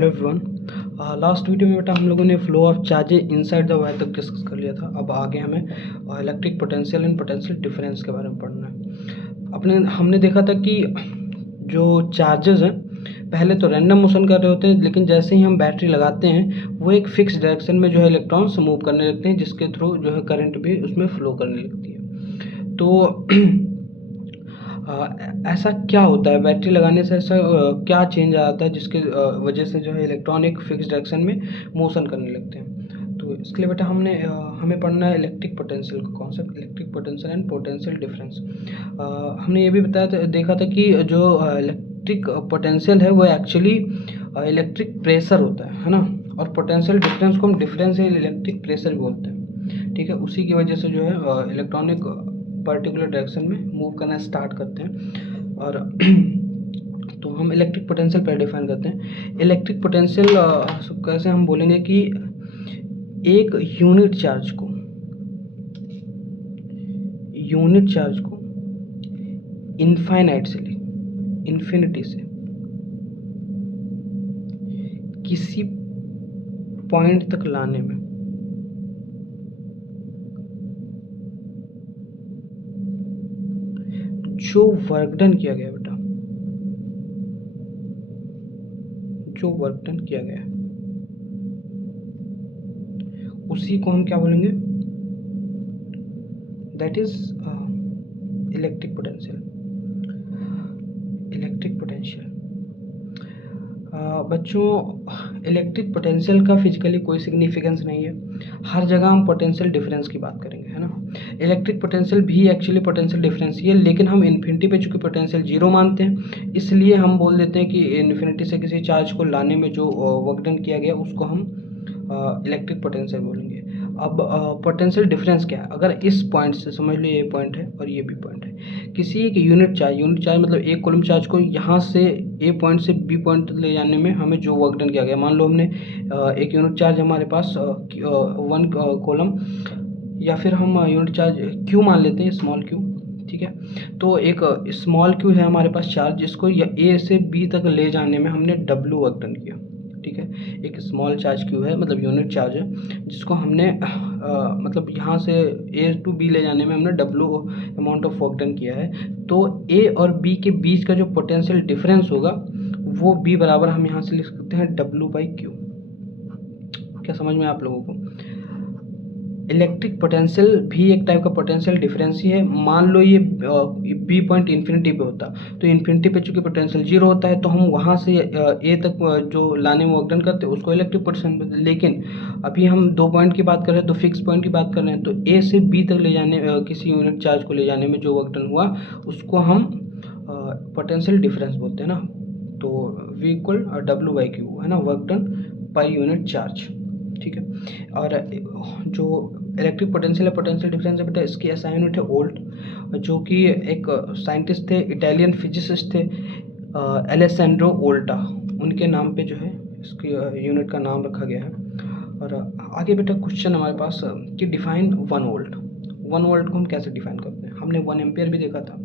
Hello everyone. Last video में बेटा हम लोगों ने flow of charges inside the wire तक डिस्कस कर लिया था। अब आगे हमें electric potential and potential difference के बारे में पढ़ना है। हमने देखा था कि जो चार्जेस हैं पहले तो रैंडम मोशन कर रहे होते हैं, लेकिन जैसे ही हम बैटरी लगाते हैं वो एक फिक्स डायरेक्शन में जो है इलेक्ट्रॉन्स मूव करने लगते हैं, जिसके थ्रू जो है करंट भी उसमें फ्लो करने लगती है। तो ऐसा क्या होता है बैटरी लगाने से, ऐसा क्या चेंज आता है जिसके वजह से जो है इलेक्ट्रॉन एक फिक्स डायरेक्शन में मोशन करने लगते हैं। तो इसके लिए बेटा हमें पढ़ना है इलेक्ट्रिक पोटेंशियल का concept, electric potential and potential difference. हमने ये भी देखा था कि जो इलेक्ट्रिक पोटेंशियल है वो एक्चुअली इलेक्ट्रिक प्रेशर होता है ना, और पोटेंशियल डिफरेंस को हम डिफरेंशियल इलेक्ट्रिक प्रेशर भी बोलते हैं। ठीक है, उसी की वजह से जो है इलेक्ट्रॉनिक पर्टिकुलर डायरेक्शन में मूव करना स्टार्ट करते हैं। और तो हम इलेक्ट्रिक पोटेंशियल पर डिफाइन करते हैं। इलेक्ट्रिक पोटेंशियल कैसे हम बोलेंगे कि एक यूनिट चार्ज को इनफाइनाइट से इन्फिनिटी से किसी पॉइंट तक लाने में जो वर्क डन किया गया बेटा, जो वर्क डन किया गया उसी को हम क्या बोलेंगे, that is electric potential. Electric potential बच्चों, इलेक्ट्रिक पोटेंशियल का फिजिकली कोई सिग्निफिकेंस नहीं है। हर जगह हम पोटेंशियल डिफरेंस की बात करेंगे, है ना। इलेक्ट्रिक पोटेंशियल भी एक्चुअली पोटेंशियल डिफरेंस ही है, लेकिन हम इन्फिनिटी पे चूंकि पोटेंशियल जीरो मानते हैं, इसलिए हम बोल देते हैं कि इन्फिनिटी से किसी चार्ज को लाने में जो वर्क डन किया गया उसको हम इलेक्ट्रिक पोटेंशियल बोलेंगे। अब पोटेंशियल डिफरेंस क्या है, अगर इस पॉइंट से समझ लो ये पॉइंट है और ये भी पॉइंट है, किसी एक यूनिट चार्ज मतलब एक कूलम चार्ज को यहाँ से ए पॉइंट से बी पॉइंट तक ले जाने में हमें जो वर्क डन किया गया, मान लो हमने एक यूनिट चार्ज हमारे पास 1 कूलम, या फिर हम यूनिट चार्ज क्यू मान लेते हैं, स्मॉल क्यू। ठीक है, तो एक स्मॉल क्यू है हमारे पास चार्ज, जिसको ए से बी तक ले जाने में हमने डब्ल्यू वर्क डन किया। ठीक है, एक स्मॉल चार्ज क्यू है, मतलब यूनिट चार्ज है, जिसको हमने मतलब यहाँ से ए टू बी ले जाने में हमने W amount of work done किया है। तो ए और बी के बीच का जो पोटेंशियल डिफरेंस होगा वो बी बराबर हम यहाँ से लिख सकते हैं डब्ल्यू बाई क्यू। क्या समझ में आप लोगों को? इलेक्ट्रिक पोटेंशियल भी एक टाइप का पोटेंशियल डिफरेंस ही है। मान लो ये बी पॉइंट इन्फिनिटी पे होता, तो इन्फिनिटी पे चूंकि पोटेंशियल जीरो होता है, तो हम वहाँ से ए तक जो लाने में वर्क डन करते हैं उसको इलेक्ट्रिक पोटेंशियल बोलते हैं। लेकिन अभी हम 2 पॉइंट की बात कर रहे हैं, तो फिक्स पॉइंट की बात कर रहे हैं, तो ए से बी तक ले जाने किसी यूनिट चार्ज को ले जाने में जो वर्क डन हुआ उसको हम पोटेंशियल डिफरेंस बोलते हैं ना। तो V equal W by Q है ना, work done per unit charge. ठीक है, और जो इलेक्ट्रिक पोटेंशियल है, पोटेंशियल डिफरेंस है बेटा, इसकी एसआई यूनिट है वोल्ट, जो कि एक साइंटिस्ट थे, इटालियन फिजिसिस्ट थे, एलेसेंड्रो वोल्टा, उनके नाम पे जो है इसकी यूनिट का नाम रखा गया है। और आगे बेटा क्वेश्चन हमारे पास कि डिफाइन 1 वोल्ट। 1 वोल्ट को हम कैसे डिफाइन करते हैं? हमने 1 एम्पियर भी देखा था।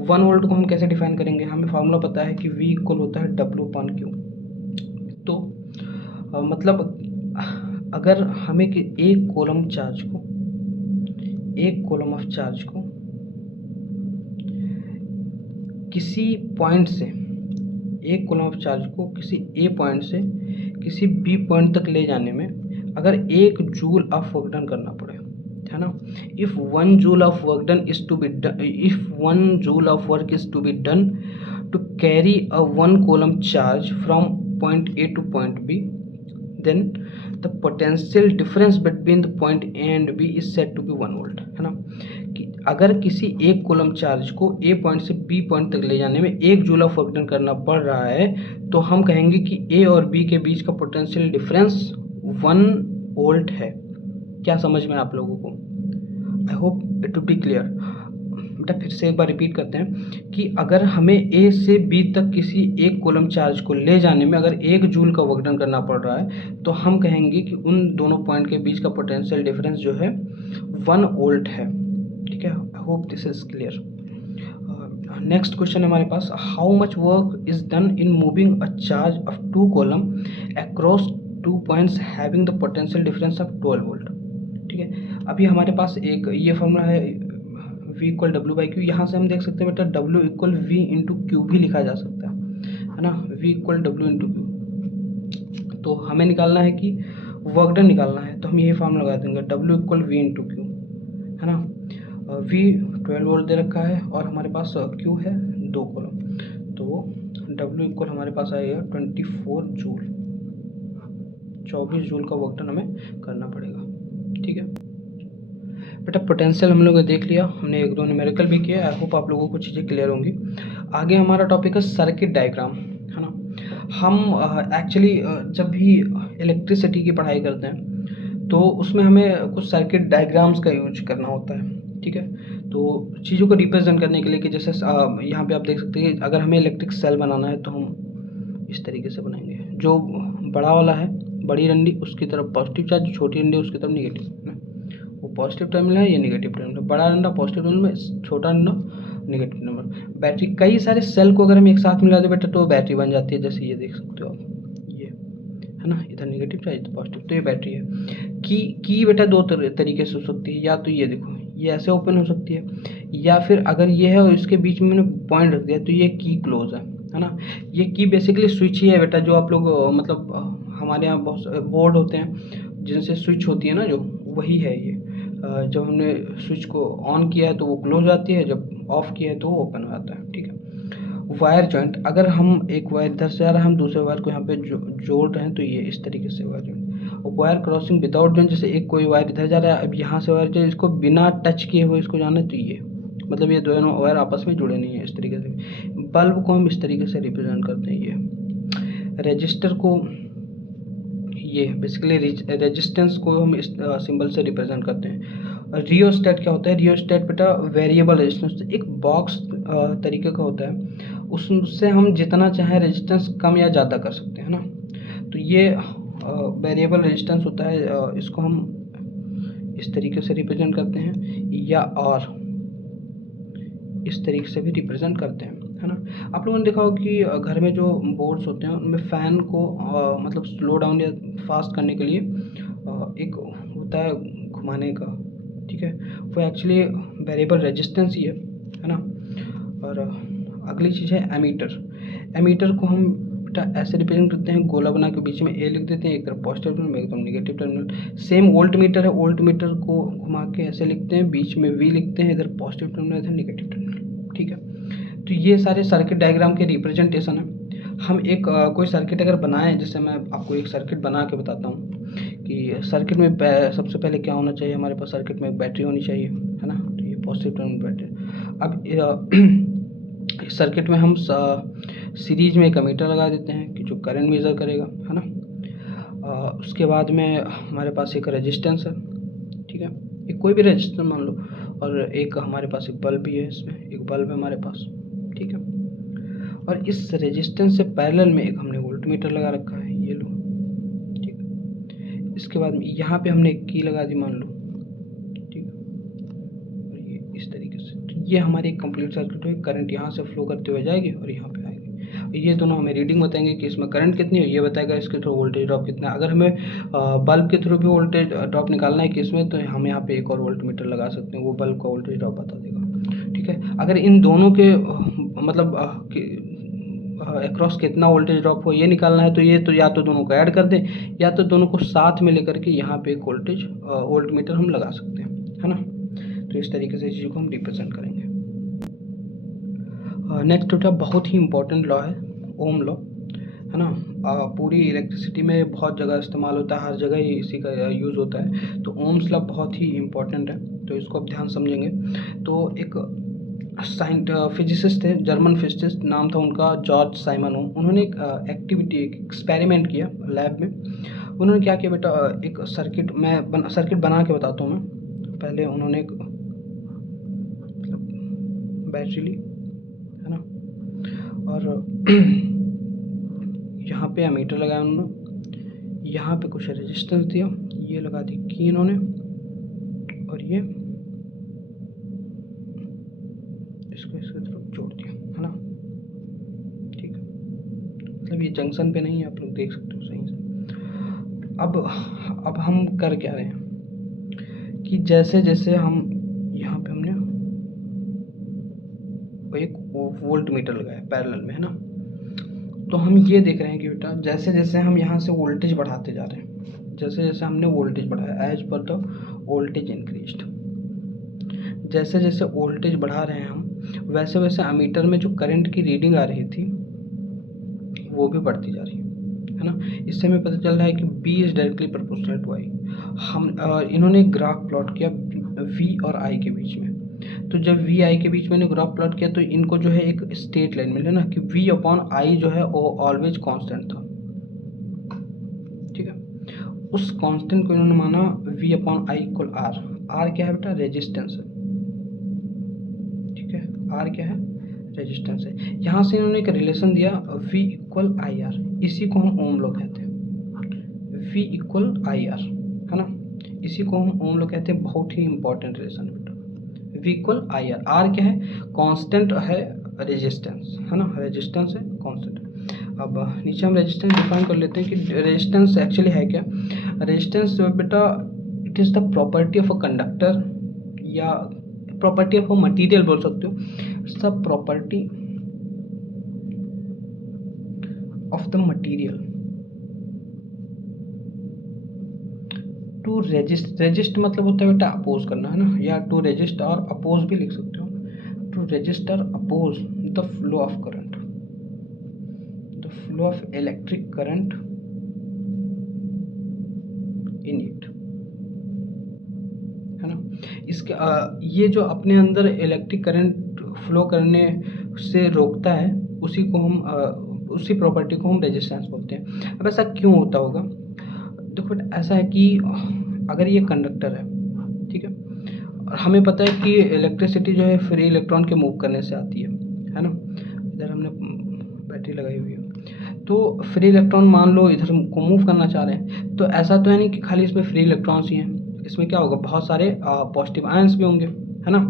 1 वोल्ट को हम कैसे डिफाइन करेंगे? हमें फार्मूला पता है कि V इक्वल होता है W अपॉन Q। तो मतलब अगर हमें कि एक कूलम ऑफ चार्ज को किसी पॉइंट से, एक कूलम ऑफ चार्ज को किसी ए पॉइंट से किसी बी पॉइंट तक ले जाने में अगर 1 जूल ऑफ वर्क डन करना पड़े, है ना, if 1 joule of work is to be done to carry a 1 coulomb charge from point A to point B, then the potential difference between the point A and B is said to be 1 volt, है ना। कि अगर किसी एक coulomb charge को ए point से B point तक ले जाने में 1 जूल ऑफ वर्क डन करना पड़ रहा है, तो हम कहेंगे कि ए और बी के बीच का पोटेंशियल डिफरेंस 1 वोल्ट है। क्या समझ में आप लोगों को? I hope it will be clear. बेटा फिर से एक बार रिपीट करते हैं कि अगर हमें ए से बी तक किसी एक कूलम चार्ज को ले जाने में अगर 1 जूल का वर्क डन करना पड़ रहा है, तो हम कहेंगे कि उन दोनों पॉइंट के बीच का पोटेंशियल डिफरेंस जो है 1 वोल्ट है। ठीक है, I hope this is clear. Next question है हमारे पास, how much work is done in moving a charge of 2 coulomb across 2 points having the potential difference of 12 volt. ठीक है, अभी हमारे पास एक ये फॉर्मूला है V equal W by Q. यहाँ से हम देख सकते हैं बेटा W equal V into Q भी लिखा जा सकता है ना, V equal W into Q. तो हमें निकालना है कि वर्क डन निकालना है, तो हम यही फॉर्मूला लगा देंगे, W equal V into Q, है ना। V 12 वोल्ट दे रखा है और हमारे पास Q है 2 कॉलम, तो W इक्वल हमारे पास आएगा 24 जूल, 24 जूल का वर्क डन हमें करना पड़ेगा। ठीक है बेटा, पोटेंशियल हम लोग ने देख लिया, हमने एक दो न्यूमेरिकल भी किया। आई होप आप लोगों को चीज़ें क्लियर होंगी। आगे हमारा टॉपिक है सर्किट डायग्राम, है ना। हम एक्चुअली जब भी इलेक्ट्रिसिटी की पढ़ाई करते हैं तो उसमें हमें कुछ सर्किट डायग्राम्स का यूज करना होता है। ठीक है, तो चीज़ों को रिप्रेजेंट करने के लिए कि जैसे यहाँ पे आप देख सकते हैं, अगर हमें इलेक्ट्रिक सेल बनाना है तो हम इस तरीके से बनाएंगे। जो बड़ा वाला है, बड़ी डंडी, उसकी तरफ पॉजिटिव चार्ज, छोटी डंडी उसकी तरफ निगेटिव, वो पॉजिटिव टर्मिनल है, ये निगेटिव टर्मिनल है। बड़ा डंडा पॉजिटिव टर्मिनल में, छोटा डंडा निगेटिव नंबर। बैटरी, कई सारे सेल को अगर हम एक साथ मिला दे बेटा तो बैटरी बन जाती है, जैसे ये देख सकते हो आप, ये है ना, इधर निगेटिव चार्ज इधर पॉजिटिव, तो ये बैटरी है। की बेटा दो तरीके से हो सकती है, या तो ये देखो ये ऐसे ओपन हो सकती है, या फिर अगर ये है और इसके बीच में मैंने पॉइंट रख दिया तो ये की क्लोज है ना। ये की बेसिकली स्विच ही है बेटा, जो आप लोग मतलब हमारे यहाँ बहुत बोर्ड होते हैं जिनसे स्विच होती है ना, जो वही है ये। जब हमने स्विच को ऑन किया है तो वो क्लोज आती है, जब ऑफ किया है तो वो ओपन हो जाता है। ठीक है, वायर जॉइंट, अगर हम एक वायर इधर से आ रहा है, हम दूसरे वायर को यहाँ पे जोड़ रहे हैं तो ये इस तरीके से वायर जॉइंट। और वायर क्रॉसिंग विदाउट जॉइंट, जैसे एक कोई वायर इधर जा रहा है, अब यहाँ से वायर जो इसको बिना टच किए हुए इसको जाना है तो ये मतलब ये दोनों वायर आपस में जुड़े नहीं है इस तरीके से। बल्ब को हम इस तरीके से रिप्रेजेंट करते हैं, ये रजिस्टर को, ये बेसिकली रेजिस्टेंस को हम इस सिंबल से रिप्रेजेंट करते हैं। रियोस्टेट क्या होता है, रियोस्टेट बेटा वेरिएबल रेजिस्टेंस, एक बॉक्स तरीके का होता है, उससे हम जितना चाहे रेजिस्टेंस कम या ज़्यादा कर सकते हैं ना। तो ये वेरिएबल रेजिस्टेंस होता है, इसको हम इस तरीके से रिप्रेजेंट करते हैं, या और इस तरीके से भी रिप्रेजेंट करते हैं, है ना। आप लोगों ने देखा होगा कि घर में जो बोर्ड्स होते हैं उनमें फ़ैन को मतलब स्लो डाउन या फास्ट करने के लिए एक होता है घुमाने का। ठीक है, वो एक्चुअली वेरिएबल रेजिस्टेंस ही है ना। और अगली चीज़ है एमीटर। एमीटर को हम बेटा ऐसे रिप्रेजेंट करते हैं, गोला बना के बीच में ए लिख देते हैं, एक तरफ पॉजिटिव टर्मिनल, एक तरफ negative terminal. Same volt meter है, वोल्ट मीटर को घुमा के ऐसे लिखते हैं, बीच में वी लिखते हैं, इधर पॉजिटिव टर्मिनल, इधर निगेटिव टर्मिनल। ठीक है, तो ये सारे सर्किट डायग्राम के रिप्रेजेंटेशन है। हम एक कोई सर्किट अगर बनाएं, जैसे मैं आपको एक सर्किट बना के बताता हूँ कि सर्किट में सबसे पहले क्या होना चाहिए, हमारे पास सर्किट में एक बैटरी होनी चाहिए, है ना। तो ये पॉजिटिव टर्मिनल बैटरी। अब इस सर्किट में हम सीरीज में एक एमीटर लगा देते हैं कि जो करंट मेजर करेगा, है ना। उसके बाद में हमारे पास एक रेजिस्टेंस है, ठीक है, एक कोई भी रेजिस्टेंस मान लो, और एक हमारे पास एक बल्ब भी है, इसमें एक बल्ब है हमारे पास। ठीक है, और इस रेजिस्टेंस से पैरेलल में एक हमने वोल्ट मीटर लगा रखा है, ये लो। ठीक है, इसके बाद में यहाँ पे हमने एक की लगा दी मान लो। ठीक है, और ये इस तरीके से, तो ये हमारी एक कंप्लीट सर्किट है। करंट यहाँ से फ्लो करते हुए जाएगी और यहाँ पे आएगी। ये दोनों हमें रीडिंग बताएंगे कि इसमें करंट कितनी है, ये बताएगा इसके थ्रू वोल्टेज ड्रॉप कितना है। अगर हमें बल्ब के थ्रू भी वोल्टेज ड्रॉप निकालना है कि इसमें, तो हम यहाँ पे एक और वोल्ट मीटर लगा सकते हैं, वो बल्ब का वोल्टेज ड्रॉप बता देगा। ठीक है, अगर इन दोनों के मतलब अक्रॉस कितना वोल्टेज ड्रॉप हो ये निकालना है, तो ये तो या तो दोनों को ऐड कर दें, या तो दोनों को साथ में लेकर के यहाँ पे एक वोल्ट मीटर हम लगा सकते हैं, है ना। तो इस तरीके से चीज़ को हम रिप्रेजेंट करेंगे। नेक्स्ट बेटा बहुत ही इंपॉर्टेंट लॉ है, ओम लॉ, है ना। पूरी इलेक्ट्रिसिटी में बहुत जगह इस्तेमाल होता है, हर जगह ही इसी का यूज़ होता है। तो ओम्स लॉ बहुत ही इम्पोर्टेंट है, तो इसको आप ध्यान समझेंगे। तो एक फिजिसिस्ट थे, जर्मन फिजिसिस्ट, नाम था उनका जॉर्ज साइमन ओम। उन्होंने एक एक्टिविटी, एक एक्सपेरिमेंट किया लैब में। उन्होंने क्या किया बेटा, एक सर्किट बना के बताता हूँ मैं। पहले उन्होंने एक बैटरी ली, है ना, और यहाँ पे एमीटर लगाया उन्होंने, यहाँ पे कुछ रेजिस्टेंस दिया, ये लगा दी की इन्होंने, और ये इसको इसके तरफ जोड़ दिया। मतलब ये जंक्शन पे नहीं है, आप लोग देख सकते हो सही से। अब हम कर क्या रहे हैं कि जैसे जैसे हम यहाँ पे हमने एक वोल्ट मीटर लगाया पैरेलल में, है ना, तो हम ये देख रहे हैं कि बेटा जैसे जैसे हम यहाँ से वोल्टेज बढ़ाते जा रहे हैं, जैसे जैसे हमने वोल्टेज बढ़ाया, as per the voltage increased, जैसे जैसे वोल्टेज बढ़ा रहे हैं हम, वैसे वैसे अमीटर में जो करंट की रीडिंग आ रही थी वो भी बढ़ती जा रही है ना। इससे हमें पता चल रहा है कि B is directly proportional to I। हम इन्होंने ग्राफ प्लॉट किया V और I के बीच में, तो जब V I के बीच में ग्राफ प्लॉट किया तो इनको जो है एक स्ट्रेट लाइन मिले ना कि V अपॉन I जो है वो ऑलवेज कांस्टेंट था, ठीक है। उस कांस्टेंट को इन्होंने माना V upon I equal R। R क्या है बेटा? रेजिस्टेंस है, ठीक है, R क्या है? रेजिस्टेंस है। यहाँ से इन्होंने एक रिलेशन दिया V इक्वल IR, इसी को हम ओम लॉ कहते हैं, V इक्वल IR, है ना, इसी को हम ओम लॉ कहते हैं। बहुत ही इंपॉर्टेंट रिलेशन है बेटा, V इक्वल IR। R क्या है? कांस्टेंट है, रेजिस्टेंस, है ना, रेजिस्टेंस है कांस्टेंट। अब नीचे हम रेजिस्टेंस डिफाइन कर लेते हैं कि रेजिस्टेंस एक्चुअली है क्या। रेजिस्टेंस बेटा it is the property of a conductor, या प्रॉपर्टी ऑफ अ मटेरियल बोल सकते हो, सब property of the material to resist. Resist मतलब होता है बेटा अपोज करना, है ना, या टू रेजिस्ट और अपोज भी लिख सकते हो, टू रेजिस्ट और oppose the flow of current, the flow of electric current in it, है ना। इसके ये जो अपने अंदर इलेक्ट्रिक करंट फ्लो करने से रोकता है, उसी को हम उसी प्रॉपर्टी को हम रेजिस्टेंस बोलते हैं। अब ऐसा क्यों होता होगा? देखो बेटा ऐसा है कि अगर ये कंडक्टर है, ठीक है, और हमें पता है कि इलेक्ट्रिसिटी जो है फ्री इलेक्ट्रॉन के मूव करने से आती है ना। इधर हमने बैटरी लगाई हुई है, तो फ्री इलेक्ट्रॉन मान लो इधर को मूव करना चाह रहे हैं, तो ऐसा तो है नहीं कि खाली इसमें फ्री इलेक्ट्रॉन्स ही हैं, इसमें क्या होगा, बहुत सारे पॉजिटिव आयंस भी होंगे, है ना।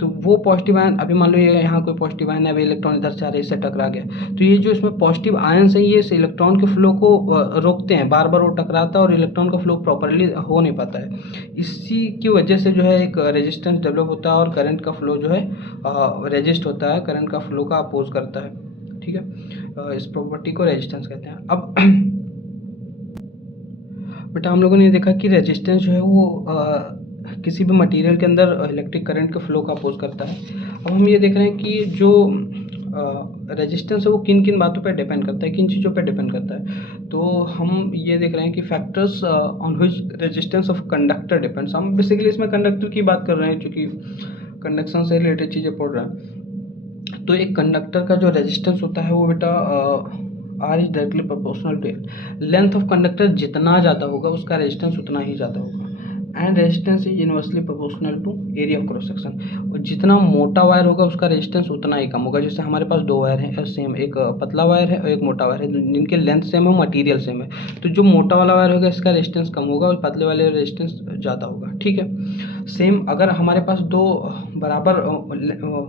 तो वो पॉजिटिव आयन, अभी मान लो ये यहाँ कोई पॉजिटिव आयन है, अभी इलेक्ट्रॉन इधर से आ रहे इससे टकरा गया, तो ये जो इसमें पॉजिटिव आयंस है ये इस इलेक्ट्रॉन के फ्लो को रोकते हैं, बार बार वो टकराता है और इलेक्ट्रॉन का फ्लो प्रॉपरली हो नहीं पाता है। इसी की वजह से जो है एक रेजिस्टेंस डेवलप होता है और करंट का फ्लो जो है रेजिस्ट होता है, करंट का फ्लो का अपोज करता है, ठीक है। इस प्रॉपर्टी को रेजिस्टेंस कहते हैं। अब बेटा हम लोगों ने देखा कि रेजिस्टेंस जो है वो किसी भी मटेरियल के अंदर इलेक्ट्रिक करंट के फ्लो का अपोज करता है। अब हम ये देख रहे हैं कि जो रेजिस्टेंस है वो किन किन बातों पर डिपेंड करता है, किन चीज़ों पर डिपेंड करता है। तो हम ये देख रहे हैं कि factors on which resistance of conductor depends. हम बेसिकली इसमें कंडक्टर की बात कर रहे हैं, क्योंकि कंडक्शन से रिलेटेड चीज़ें पढ़ रहे हैं। तो एक कंडक्टर का जो रेजिस्टेंस होता है वो बेटा R is directly proportional to length of conductor, जितना ज़्यादा होगा उसका रेजिस्टेंस उतना ही ज़्यादा होगा, and resistance is inversely proportional to area of cross section. और जितना मोटा वायर होगा उसका रेजिस्टेंस उतना ही कम होगा। जैसे हमारे पास दो वायर हैं सेम, एक पतला वायर है और एक मोटा वायर है, जिनके लेंथ सेम है, मटेरियल सेम है, तो जो मोटा वाला वायर होगा इसका रेजिस्टेंस कम होगा और पतले वाले रेजिस्टेंस ज़्यादा होगा, ठीक है। सेम अगर हमारे पास दो बराबर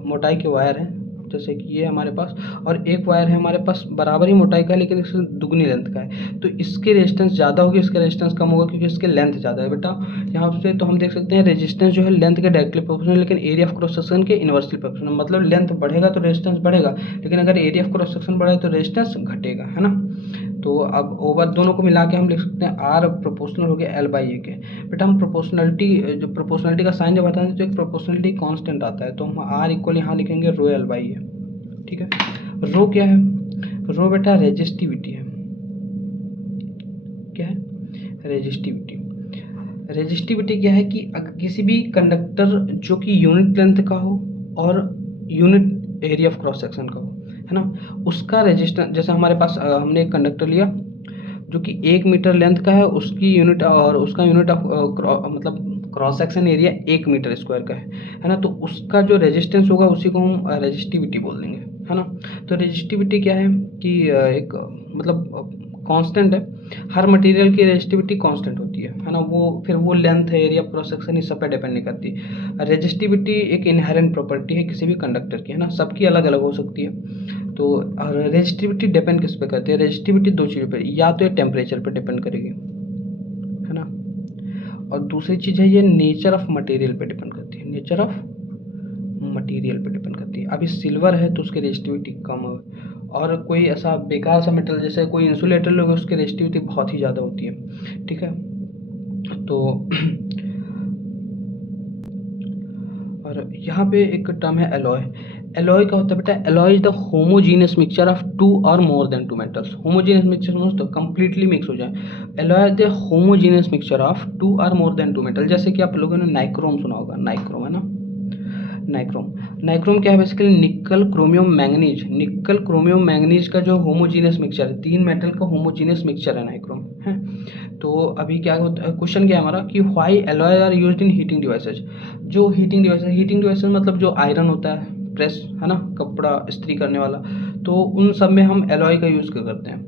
मोटाई के वायर हैं, जैसे कि ये हमारे पास, और एक वायर है हमारे पास बराबर ही मोटाई का है लेकिन इससे दुगनी लेंथ का है, तो इसके रेजिस्टेंस ज़्यादा होगी, इसका रेजिस्टेंस कम होगा, क्योंकि इसके लेंथ ज़्यादा है बेटा। यहाँ से तो हम देख सकते हैं रेजिस्टेंस जो है लेंथ के डायरेक्टली प्रोपोर्शनल, लेकिन एरिया ऑफ क्रॉस सेक्शन के इनवर्सली प्रोपोर्शनल। मतलब लेंथ बढ़ेगा तो रेजिस्टेंस बढ़ेगा, लेकिन अगर एरिया ऑफ क्रॉस सेक्शन बढ़े तो रेजिस्टेंस घटेगा, है ना। तो अब ओवर दोनों को मिला के हम लिख सकते हैं R प्रोपोर्शनल हो गया L/A के। बेटा हम प्रोपोर्शनलिटी, जो प्रोपोर्शनलिटी का साइन जब आता है तो एक प्रोपोर्शनलिटी कांस्टेंट आता है, तो हम R इक्वल यहाँ लिखेंगे रो L/A, ठीक है। रो क्या है? रो बेटा रेजिस्टिविटी है। क्या है? रेजिस्टिविटी। रेजिस्टिविटी क्या है कि किसी भी कंडक्टर जो कि यूनिट लेंथ का हो और unit area of cross section का हो, है ना, उसका रेजिस्टेंस, जैसे हमारे पास हमने एक कंडक्टर लिया जो कि 1 मीटर लेंथ का है, उसकी यूनिट और उसका यूनिट ऑफ मतलब cross section area 1 metre square का है ना, तो उसका जो रेजिस्टेंस होगा उसी को हम रेजिस्टिविटी बोल देंगे, है ना। तो रेजिस्टिविटी क्या है कि एक मतलब कांस्टेंट है, हर मटेरियल की रेजिस्टिविटी कांस्टेंट होती है ना, वो फिर वो लेंथ है, एरिया, क्रॉस सेक्शन, इस सब पे डिपेंड नहीं करती। रेजिस्टिविटी एक इनहेरेंट प्रॉपर्टी है किसी भी कंडक्टर की, है ना, सबकी अलग अलग हो सकती है। तो रेजिस्टिविटी डिपेंड किस पे करती है? रेजिस्टिविटी दो चीज़ों पे, या तो ये टेम्परेचर पे डिपेंड करेगी, है ना, और दूसरी चीज़ है ये नेचर ऑफ मटेरियल पे डिपेंड करती है, नेचर ऑफ मटेरियल पे डिपेंड करती है। अभी सिल्वर है तो उसकी रेजिस्टिविटी कम है, और कोई ऐसा बेकार सा मेटल जैसे कोई इंसुलेटर लोग उसकी रेजिस्टिविटी बहुत ही ज़्यादा होती है, ठीक है। तो और यहाँ पे एक टर्म है एलॉय। एलॉय क्या होता है बेटा? Alloy is the homogeneous mixture of two or more than two metals. Homogeneous mixture समझ तो कंप्लीटली मिक्स हो जाए। Alloy the homogeneous mixture of two or more than to metal. जैसे कि आप लोगों ने नाइक्रोम सुना होगा, नाइक्रोम है ना, नाइक्रोम। नाइक्रोम क्या है? बेसिकली निकल क्रोमियम मैंगनीज, निकल क्रोमियम मैंगनीज का जो होमोजीनियस मिक्सचर है, तीन मेटल का होमोजीनियस मिक्सचर है नाइक्रोम, है। तो अभी क्या होता है, क्वेश्चन क्या है हमारा कि why alloy are used in heating devices. जो हीटिंग डिवाइसेज मतलब जो आयरन होता है, प्रेस है ना, कपड़ा इस्त्री करने वाला, तो उन सब में हम एलॉय का यूज़ करते हैं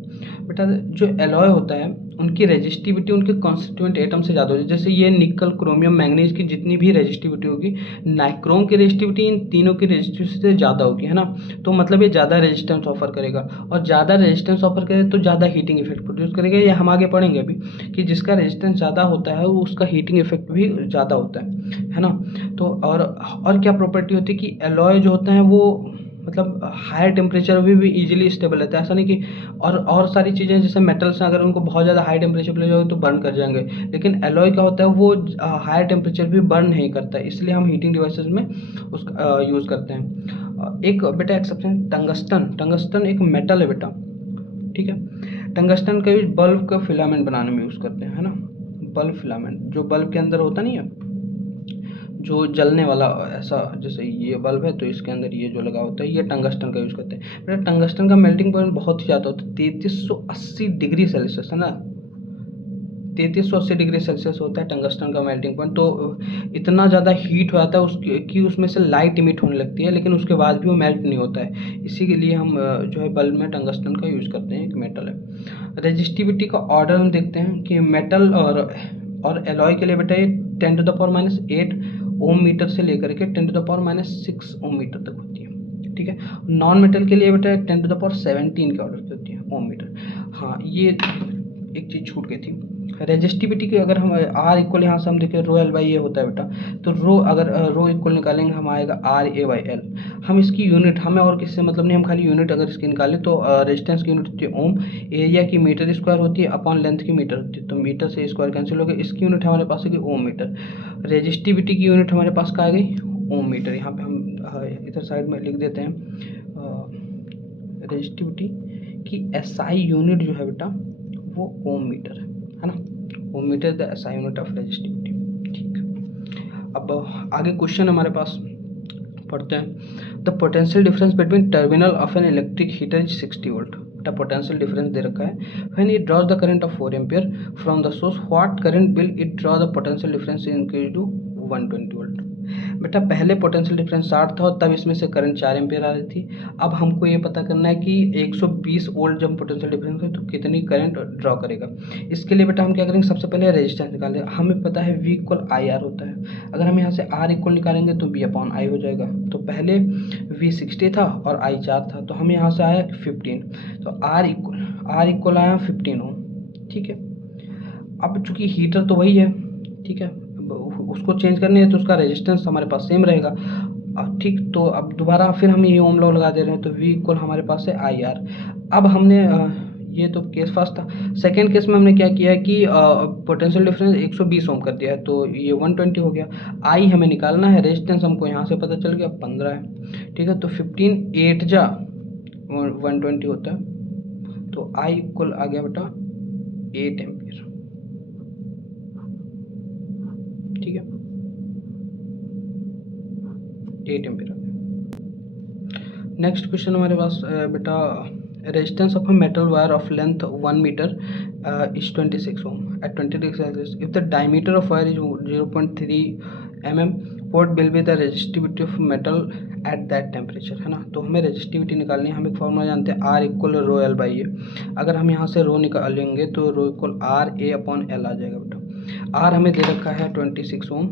बेटा। जो एलॉय होता है उनकी रेजिस्टिविटी उनके कॉन्स्टिट्यूएंट एटम से ज़्यादा होती है। जैसे ये निकल क्रोमियम मैंगनीज की जितनी भी रेजिस्टिविटी होगी, नाइक्रोम की रेजिस्टिविटी इन तीनों की रेजिस्टिविटी से ज़्यादा होगी, है ना। तो मतलब ये ज़्यादा रेजिस्टेंस ऑफर करेगा, और ज़्यादा रेजिस्टेंस ऑफर करे तो ज़्यादा हीटिंग इफेक्ट प्रोड्यूस करेगा। ये हम आगे पढ़ेंगे अभी कि जिसका रेजिस्टेंस ज़्यादा होता है वो उसका हीटिंग इफेक्ट भी ज़्यादा होता है ना। तो और क्या प्रॉपर्टी होती है कि एलॉय जो होता है वो मतलब हायर टेम्परेचर भी इजीली स्टेबल रहता है। ऐसा नहीं कि और सारी चीज़ें जैसे मेटल्स हैं, अगर उनको बहुत ज़्यादा हाई टेम्परेचर पे ले जाओगे तो बर्न कर जाएंगे, लेकिन एलॉय क्या होता है वो हायर टेम्परेचर भी बर्न नहीं करता है, इसलिए हम हीटिंग डिवाइसेस में उसका यूज़ करते हैं। एक बेटा एक्सेप्शन, टंगस्टन। टंगस्टन एक मेटल है बेटा, ठीक है। टंगस्टन का यूज बल्ब का फिलामेंट बनाने में यूज़ करते हैं, है ना। बल्ब फिलामेंट जो बल्ब के अंदर होता नहीं है, जो जलने वाला, ऐसा जैसे ये बल्ब है तो इसके अंदर ये जो लगा होता है, ये टंगस्टन का यूज़ करते हैं बेटा। टंगस्टन का मेल्टिंग पॉइंट बहुत ही ज़्यादा होता है, 3380 डिग्री सेल्सियस, है ना। 3380 डिग्री सेल्सियस होता है टंगस्टन का मेल्टिंग पॉइंट। तो इतना ज़्यादा हीट हो जाता है उसके कि उसमें से लाइट इमिट होने लगती है, लेकिन उसके बाद भी वो मेल्ट नहीं होता है। इसी के लिए हम जो है बल्ब में टंगस्टन का यूज़ करते हैं, एक मेटल है। रेजिस्टिविटी का ऑर्डर हम देखते हैं कि मेटल और एलॉय के लिए बेटा ये 10⁻⁸ ओम मीटर से लेकर के 10⁻⁶ ओम मीटर तक होती है, ठीक है। नॉन मेटल के लिए बेटा 10⁻17 के ऑर्डर की होती है, ओम मीटर। हाँ, ये एक चीज़ छूट गई थी। रेजिस्टिविटी की अगर हम आर इक्वल यहाँ से हम देखें रो एल बाई ए होता है बेटा, तो अगर रो इक्वल निकालेंगे हम आएगा आर ए बाई एल। हम इसकी यूनिट, हमें और किससे मतलब नहीं, हम खाली यूनिट अगर इसकी निकालें तो रेजिस्टेंस की यूनिट होती है ओम, एरिया की मीटर स्क्वायर होती है, अपॉन लेंथ की मीटर होती है, तो मीटर से स्क्वायर कैंसिल हो गया। इसकी यूनिट हमारे पास है कि ओम मीटर। रेजिस्टिविटी की यूनिट हमारे पास क्या आ गई? ओम मीटर। यहाँ पे हम इधर साइड में लिख देते हैं रेजिस्टिविटी की एसआई यूनिट जो है बेटा वो ओम मीटर है ना। Ohm meter the SI unit of resistivity, ठीक। अब आगे क्वेश्चन हमारे पास पढ़ते हैं। The potential difference between terminal of an electric heater is 60 volt. बेटा पोटेंशियल डिफरेंस दे रखा है। When it draws the current of 4 ampere from the source, what current will it draw the potential difference increase to 120 volt. बेटा पहले potential difference 60 था और तब इसमें से करंट 4 एम्पियर आ रही थी। अब हमको ये पता करना है कि 120 वोल्ट जब पोटेंशियल डिफरेंस है तो कितनी करंट ड्रॉ करेगा। इसके लिए बेटा हम क्या करेंगे, सबसे पहले रेजिस्टेंस निकालें। हमें पता है V इक्वल आई आर होता है। अगर हम यहाँ से R इक्वल निकालेंगे तो V अपॉन आई हो जाएगा। तो पहले V 60 था और I 4 था, तो हमें यहाँ से आया 15, तो R इक्वल आया 15 ओम, ठीक है। अब चूंकि हीटर तो वही है, ठीक है, उसको चेंज करनी है तो उसका रेजिस्टेंस हमारे पास सेम रहेगा, ठीक। तो अब दोबारा फिर हम ये ओम लॉ लगा दे रहे हैं, तो V इक्वल हमारे पास है आई आर। अब हमने ये तो केस फर्स्ट था। सेकेंड केस में हमने क्या किया है कि पोटेंशियल डिफरेंस 120 ओम कर दिया है, तो ये 120 हो गया। आई हमें निकालना है, रेजिस्टेंस हमको यहाँ से पता चल गया 15 है, ठीक है। तो 15 8 जा 120 होता है, तो आई इक्वल आ गया बेटा 8 एम्पियर, ठीक है, 8 एम्पियर। नेक्स्ट क्वेश्चन हमारे पास बेटा resistance of a metal wire of length 1 metre is 26 ohm at 20 degree Celsius. If the diameter of wire is 0.3 mm, what will be the resistivity of metal at that temperature, है ना। तो हमें resistivity निकालनी है। हम एक formula जानते हैं R equal rho L by A. अगर हम यहाँ से रो निकालेंगे तो rho equal R A upon L आ जाएगा बेटा। R हमें दे रखा है 26 ओम,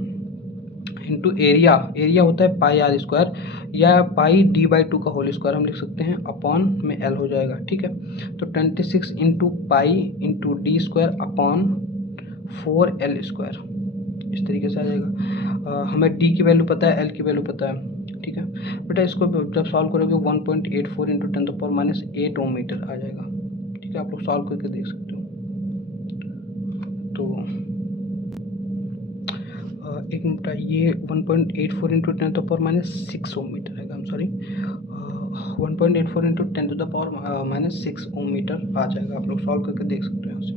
इंटू एरिया होता है पाई आर स्क्वायर या पाई d/2 का होल स्क्वायर हम लिख सकते हैं, अपॉन में एल हो जाएगा, ठीक है। तो 26 into pi into D square upon 4l square, इस तरीके से आ जाएगा। हमें डी की वैल्यू पता है, एल की वैल्यू पता है, ठीक है बेटा। इसको जब सॉल्व करोगे 1.84 इंटू 10⁻8 ओम मीटर आ जाएगा, ठीक है। आप लोग सॉल्व करके देख सकते हो। तो एक मिनट, ये 1.84 इंटू 10⁻6 ओम मीटर है, सॉरी 1.84 इंटू 10⁻6 ओम मीटर आ जाएगा। आप लोग सॉल्व करके देख सकते हो यहाँ से।